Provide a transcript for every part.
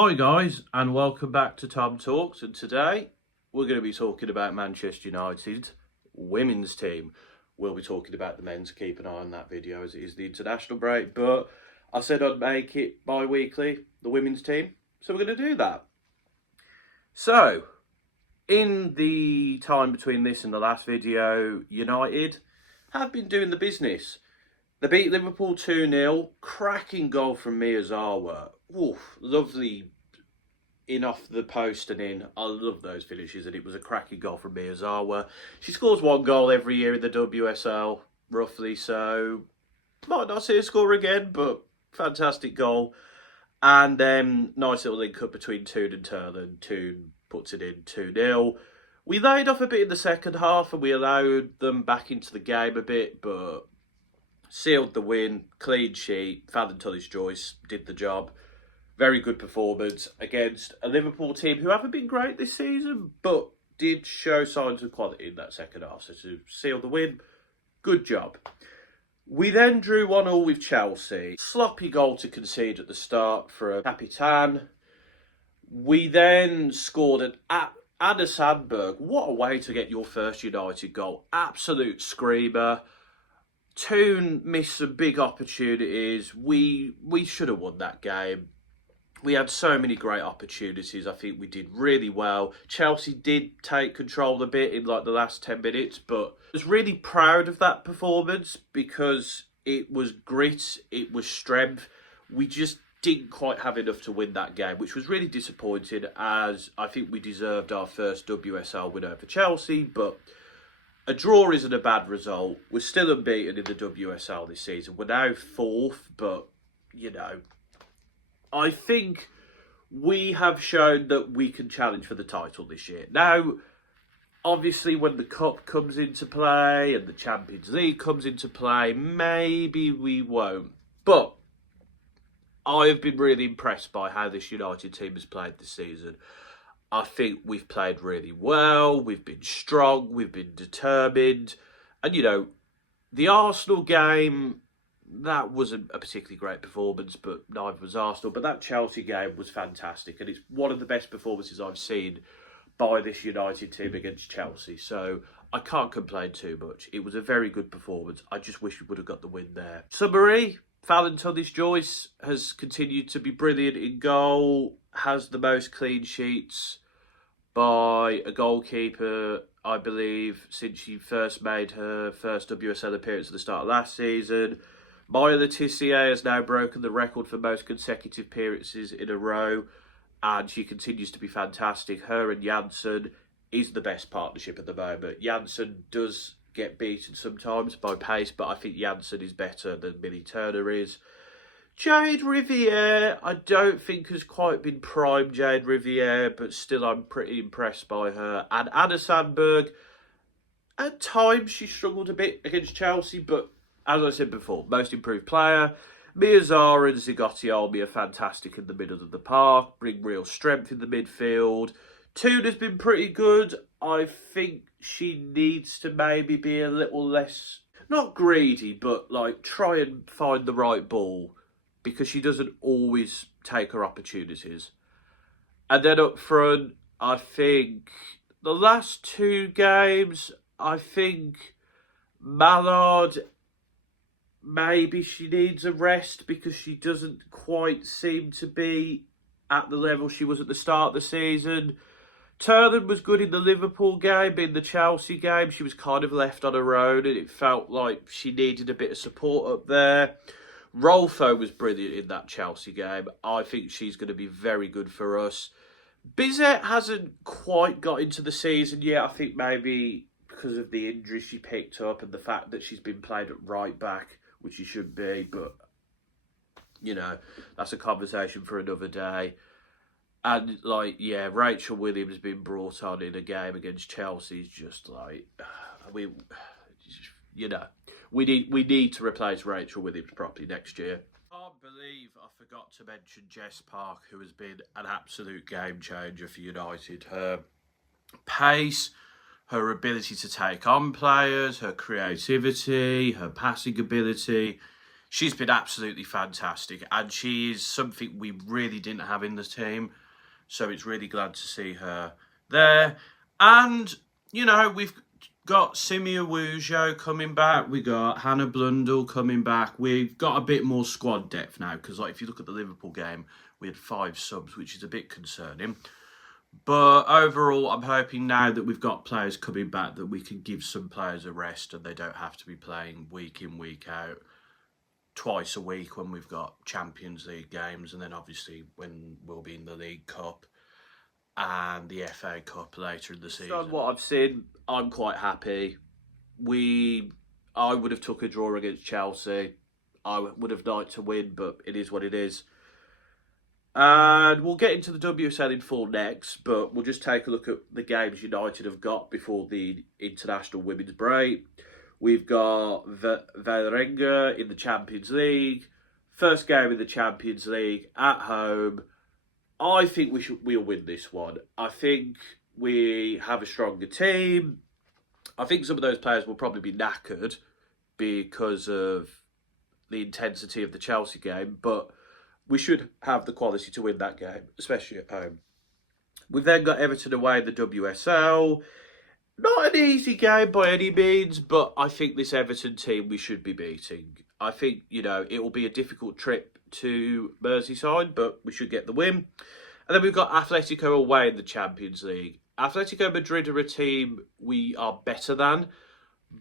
Hi guys, and welcome back to Tom Talks, and today we're going to be talking about Manchester United women's team. We'll be talking about the men's, keep an eye on that video as it is the international break, but I said I'd make it bi-weekly, the women's team, so we're going to do that. So, in the time between this and the last video, United have been doing the business. They beat Liverpool 2-0, cracking goal from Miyazawa. Oof, lovely in off the post and in. I love those finishes, and it was a cracking goal from Miyazawa. She scores one goal every year in the WSL, roughly, so might not see her score again, but fantastic goal. And then nice little link up between Toon and Turner. Toon puts it in 2-0. We laid off a bit in the second half and we allowed them back into the game a bit, but sealed the win, clean sheet. Fallon Tullis-Joyce did the job. Very good performance against a Liverpool team who haven't been great this season, but did show signs of quality in that second half. So to seal the win, good job. We then drew 1-1 with Chelsea. Sloppy goal to concede at the start for a Capitan. We then scored an Anna Sandberg. What a way to get your first United goal. Absolute screamer. Toon missed some big opportunities. We should have won that game. We had so many great opportunities. I think we did really well. Chelsea did take control a bit in like the last 10 minutes, but I was really proud of that performance because it was grit, it was strength. We just didn't quite have enough to win that game, which was really disappointing, as I think we deserved our first WSL win over Chelsea, but a draw isn't a bad result. We're still unbeaten in the WSL this season. We're now fourth, but, you know, I think we have shown that we can challenge for the title this year. Now, obviously, when the Cup comes into play and the Champions League comes into play, maybe we won't. But I have been really impressed by how this United team has played this season. I think we've played really well, we've been strong, we've been determined. And, you know, the Arsenal game, that wasn't a particularly great performance, but neither was Arsenal. But that Chelsea game was fantastic, and it's one of the best performances I've seen by this United team against Chelsea. So I can't complain too much. It was a very good performance. I just wish we would have got the win there. Summary, Fallon Tullis-Joyce has continued to be brilliant in goal, has the most clean sheets by a goalkeeper, I believe, since she first made her first WSL appearance at the start of last season. Maya Letizia has now broken the record for most consecutive appearances in a row, and she continues to be fantastic. Her and Janssen is the best partnership at the moment. Janssen does get beaten sometimes by pace, but I think Janssen is better than Millie Turner is. Jade Riviere, I don't think has quite been prime Jade Riviere, but still I'm pretty impressed by her. And Anna Sandberg, at times she struggled a bit against Chelsea, but as I said before, most improved player. Miyazawa and Zigottiolmi are fantastic in the middle of the park, bring real strength in the midfield. Toon has been pretty good. I think she needs to maybe be a little less, not greedy, but like try and find the right ball, because she doesn't always take her opportunities. And then up front, I think the last two games, I think Mallard, maybe she needs a rest because she doesn't quite seem to be at the level she was at the start of the season. Turner was good in the Liverpool game. In the Chelsea game, she was kind of left on her own, and it felt like she needed a bit of support up there. Rolfo was brilliant in that Chelsea game. I think she's going to be very good for us. Bizet hasn't quite got into the season yet. I think maybe because of the injury she picked up and the fact that she's been played at right back, which she should be, but, you know, that's a conversation for another day. And, like, yeah, Rachel Williams being brought on in a game against Chelsea is just like, you know, we need to replace Rachel Williams properly next year. I can't believe I forgot to mention Jess Park, who has been an absolute game changer for United. Her pace, her ability to take on players, her creativity, her passing ability. She's been absolutely fantastic, and she is something we really didn't have in the team. So it's really glad to see her there. And, you know, we've got Simia Wujo coming back. We got Hannah Blundell coming back. We've got a bit more squad depth now, because like if you look at the Liverpool game, we had 5 subs, which is a bit concerning. But overall, I'm hoping now that we've got players coming back that we can give some players a rest and they don't have to be playing week in, week out, twice a week when we've got Champions League games, and then obviously when we'll be in the League Cup and the FA Cup later in the season. On what I've seen, I'm quite happy. I would have took a draw against Chelsea. I would have liked to win, but it is what it is. And we'll get into the WSL in full next, but we'll just take a look at the games United have got before the international women's break. We've got Vålerenga in the Champions League. First game in the Champions League at home. I think we'll win this one. I think we have a stronger team. I think some of those players will probably be knackered because of the intensity of the Chelsea game, but we should have the quality to win that game, especially at home. We've then got Everton away in the WSL. Not an easy game by any means, but I think this Everton team we should be beating. I think, you know, it will be a difficult trip to Merseyside, but we should get the win. And then we've got Atletico away in the Champions League. Atletico Madrid are a team we are better than,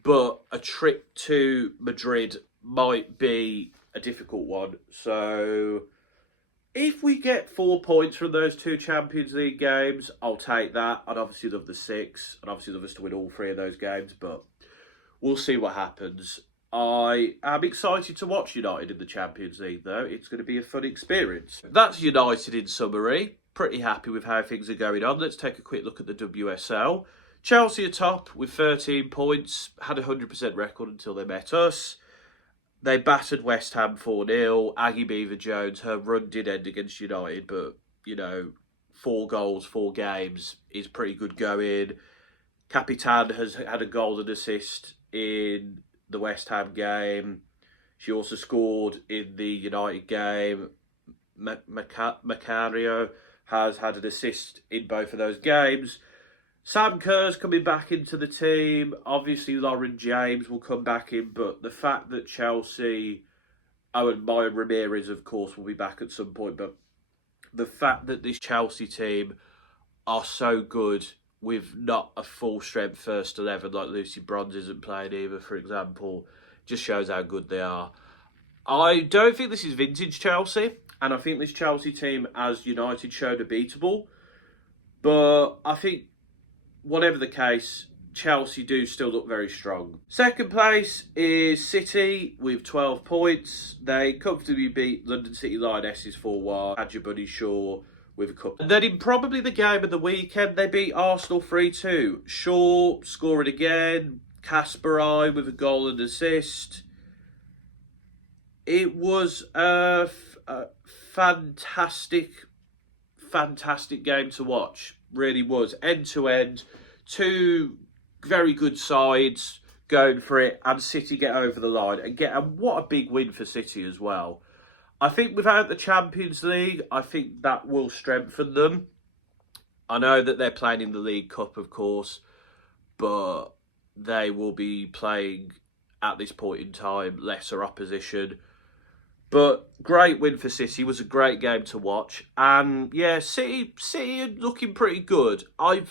but a trip to Madrid might be a difficult one. So if we get 4 points from those 2 Champions League games, I'll take that. I'd obviously love the 6. I'd obviously love us to win all 3 of those games, but we'll see what happens. I am excited to watch United in the Champions League, though. It's going to be a fun experience. That's United in summary. Pretty happy with how things are going on. Let's take a quick look at the WSL. Chelsea are top with 13 points. Had a 100% record until they met us. They battered West Ham 4-0. Aggie Beever-Jones, her run did end against United, but, you know, 4 goals, 4 games is pretty good going. Capitan has had a goal and assist in the West Ham game. She also scored in the United game. Macario has had an assist in both of those games. Sam Kerr's coming back into the team. Obviously, Lauren James will come back in, but the fact that Chelsea, and Maya Ramirez, of course, will be back at some point, but the fact that this Chelsea team are so good with not a full-strength first 11, like Lucy Bronze isn't playing either, for example, just shows how good they are. I don't think this is vintage Chelsea, and I think this Chelsea team, as United, showed, are beatable. But I think, whatever the case, Chelsea do still look very strong. Second place is City with 12 points. They comfortably beat London City Lionesses 4-1. Had your buddy Shaw with a couple. And then in probably the game of the weekend, they beat Arsenal 3-2. Shaw scoring again. Kasparai with a goal and assist. It was a fantastic game to watch. Really was. End to end. 2 very good sides going for it, and City get over the line. And what a big win for City as well. I think without the Champions League, I think that will strengthen them. I know that they're playing in the League Cup, of course, but they will be playing, at this point in time, lesser opposition. But great win for City. Was a great game to watch. And yeah, City are looking pretty good. I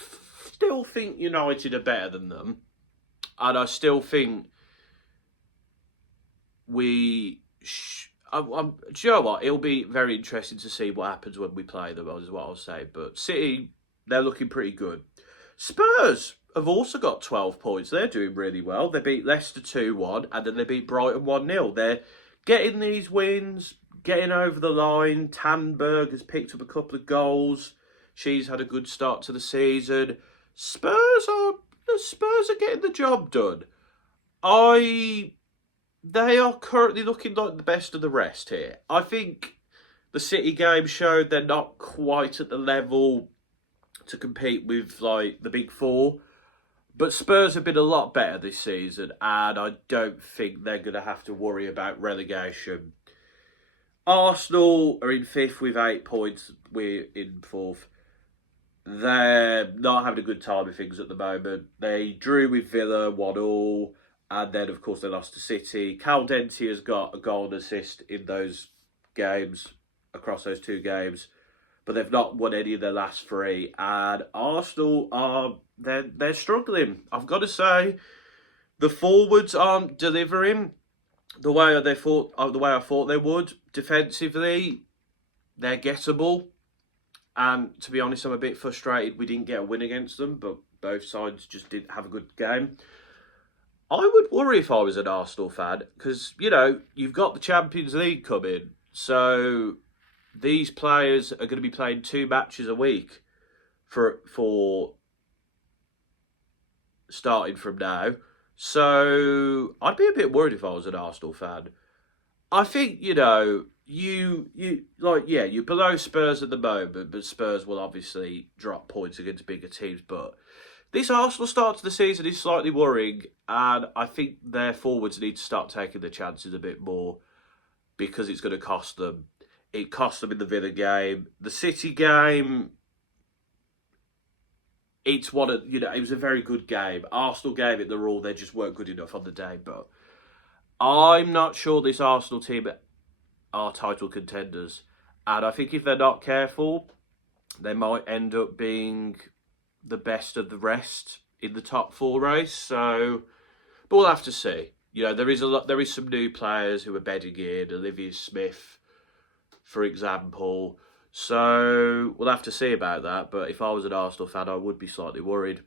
still think United are better than them. And I still think do you know what? It'll be very interesting to see what happens when we play them, is what I'll say. But City, they're looking pretty good. Spurs have also got 12 points. They're doing really well. They beat Leicester 2-1, and then they beat Brighton 1-0. They're getting these wins, getting over the line. Tannberg has picked up a couple of goals. She's had a good start to the season. Spurs are getting the job done. They are currently looking like the best of the rest here. I think the City game showed they're not quite at the level to compete with like the big 4, But Spurs have been a lot better this season, and I don't think they're going to have to worry about relegation. Arsenal are in 5th with 8 points. We're in 4th. They're not having a good time of things at the moment. They drew with Villa 1-1, and then, of course, they lost to City. Cal Denti has got a goal and assist in those games, across those 2 games, but they've not won any of their last 3. And Arsenal they're struggling. I've got to say, the forwards aren't delivering the way I thought they would. Defensively, they're gettable. And to be honest, I'm a bit frustrated we didn't get a win against them, but both sides just didn't have a good game. I would worry if I was an Arsenal fan, because, you've got the Champions League coming. So these players are going to be playing 2 matches a week for starting from now. So I'd be a bit worried if I was an Arsenal fan. I think, you're below Spurs at the moment, but Spurs will obviously drop points against bigger teams. But this Arsenal start to the season is slightly worrying, and I think their forwards need to start taking their chances a bit more, because it's going to cost them. It cost them in the Villa game. The City game, it was a very good game. Arsenal gave it the all. They just weren't good enough on the day. But I'm not sure this Arsenal team are title contenders. And I think if they're not careful, they might end up being the best of the rest in the top 4 race. So, but we'll have to see. There is some new players who are bedding in. Olivia Smith, for example. So we'll have to see about that. But if I was an Arsenal fan, I would be slightly worried.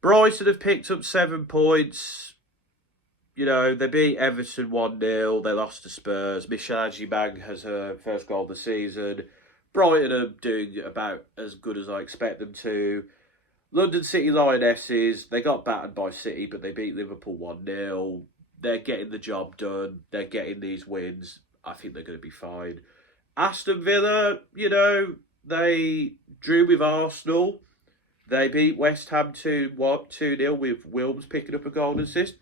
Brighton have picked up 7 points. They beat Everton 1-0. They lost to Spurs. Michelle Ajimang has her first goal of the season. Brighton are doing about as good as I expect them to. London City Lionesses, they got battered by City, but they beat Liverpool 1-0. They're getting the job done. They're getting these wins. I think they're going to be fine. Aston Villa, they drew with Arsenal. They beat West Ham 2-0 with Wilms picking up a goal and assist.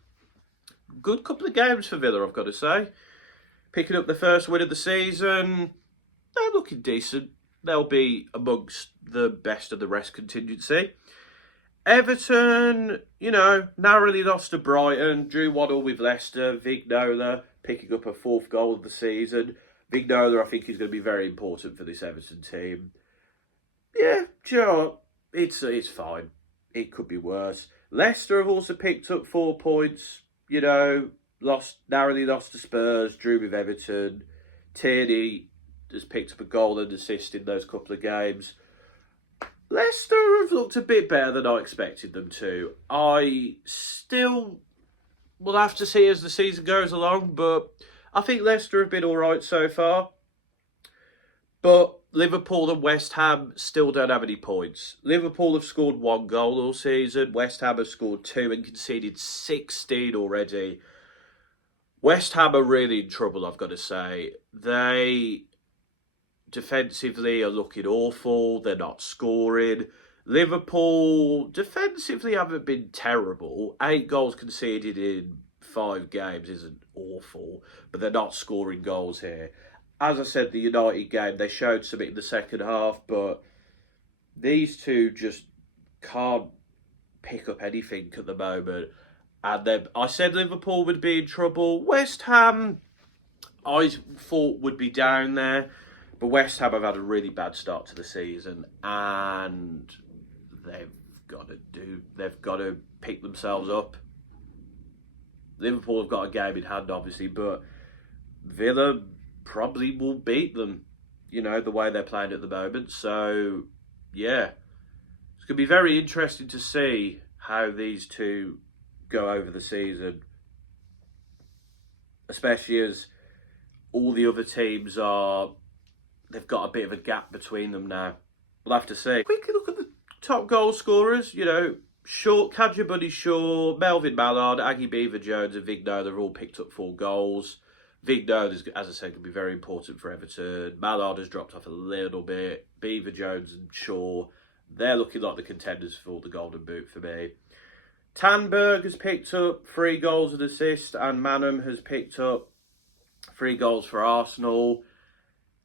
Good couple of games for Villa, I've got to say. Picking up the first win of the season. They're looking decent. They'll be amongst the best of the rest contingency. Everton, narrowly lost to Brighton. Drew 1-1 with Leicester. Vignola picking up a 4th goal of the season. Vignola, I think, is going to be very important for this Everton team. Yeah, it's fine. It could be worse. Leicester have also picked up 4 points. Narrowly lost to Spurs, drew with Everton. Tierney has picked up a goal and assist in those couple of games. Leicester have looked a bit better than I expected them to. I still will have to see as the season goes along, but I think Leicester have been all right so far. But Liverpool and West Ham still don't have any points. Liverpool have scored 1 goal all season. West Ham have scored 2 and conceded 16 already. West Ham are really in trouble, I've got to say. They defensively are looking awful. They're not scoring. Liverpool defensively haven't been terrible. 8 goals conceded in 5 games isn't awful, but they're not scoring goals here. As I said, the United game, they showed something in the second half, but these two just can't pick up anything at the moment. And then I said Liverpool would be in trouble. West Ham, I thought would be down there, but West Ham have had a really bad start to the season, and they've got to pick themselves up. Liverpool have got a game in hand, obviously, but Villa probably will beat them, the way they're playing at the moment. So, yeah, it's going to be very interesting to see how these two go over the season, especially as all the other teams they've got a bit of a gap between them now. We'll have to see. Quickly look at the top goal scorers, Shaw, Kadri Shaw, Melvin Mallard, Aggie Beaver-Jones and Vignola have all picked up 4 goals. Vignola, as I said, can be very important for Everton. Mallard has dropped off a little bit. Beaver-Jones and Shaw, they're looking like the contenders for the Golden Boot for me. Tanberg has picked up 3 goals and assists, and Manham has picked up 3 goals for Arsenal.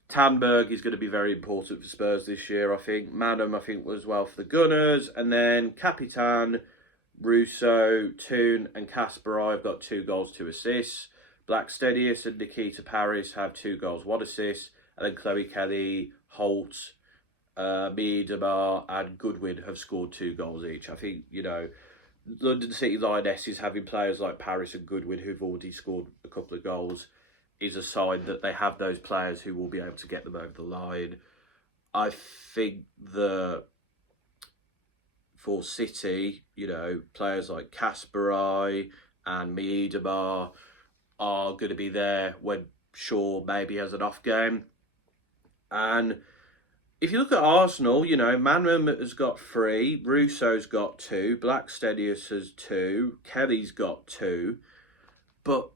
Tanberg is going to be very important for Spurs this year, I think. Manham, I think, was well for the Gunners. And then Capitan, Russo, Toon and Kasparov have got 2 goals, 2 assists. Blackstenius and Nikita Paris have 2 goals, 1 assist. And then Chloe Kelly, Holt, Miedemar and Goodwin have scored 2 goals each. I think, you know, London City Lionesses having players like Paris and Goodwin who've already scored a couple of goals is a sign that they have those players who will be able to get them over the line. I think that for City, you know, players like Kasparov and Miedemar are going to be there when Shaw maybe has an off game. And if you look at Arsenal, you know, Manham has got 3, Russo's got 2, Blackstenius has 2, Kelly's got 2. But,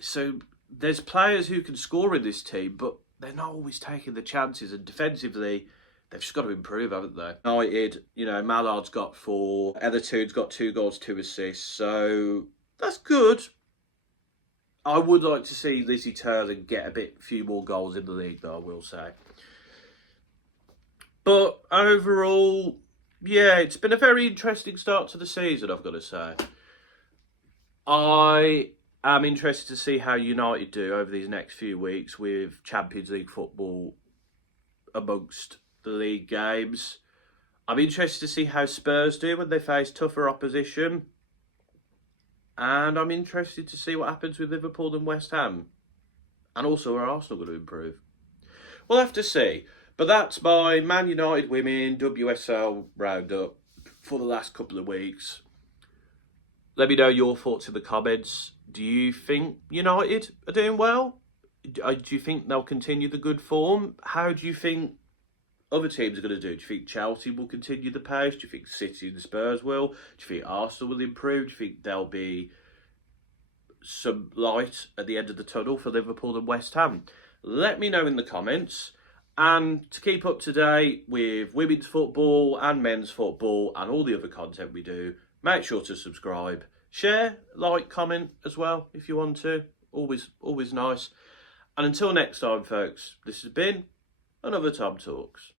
so there's players who can score in this team, but they're not always taking the chances. And defensively, they've just got to improve, haven't they? United, you know, Mallard's got 4, Ethertoon's got 2 goals, 2 assists. So that's good. I would like to see Lizzie Turner get a few more goals in the league, though, I will say. But overall, yeah, it's been a very interesting start to the season, I've got to say. I'm interested to see how United do over these next few weeks with Champions League football amongst the league games. I'm interested to see how Spurs do when they face tougher opposition. And I'm interested to see what happens with Liverpool and West Ham. And also, are Arsenal going to improve? We'll have to see. But that's my Man United Women WSL roundup for the last couple of weeks. Let me know your thoughts in the comments. Do you think United are doing well? Do you think they'll continue the good form? How do you think other teams are going to do? Do you think Chelsea will continue the pace? Do you think City and Spurs will? Do you think Arsenal will improve? Do you think there'll be some light at the end of the tunnel for Liverpool and West Ham? Let me know in the comments. And to keep up to date with women's football and men's football and all the other content we do, make sure to subscribe, share, like, comment as well if you want to. Always nice. And until next time, folks, this has been another Tom Talks.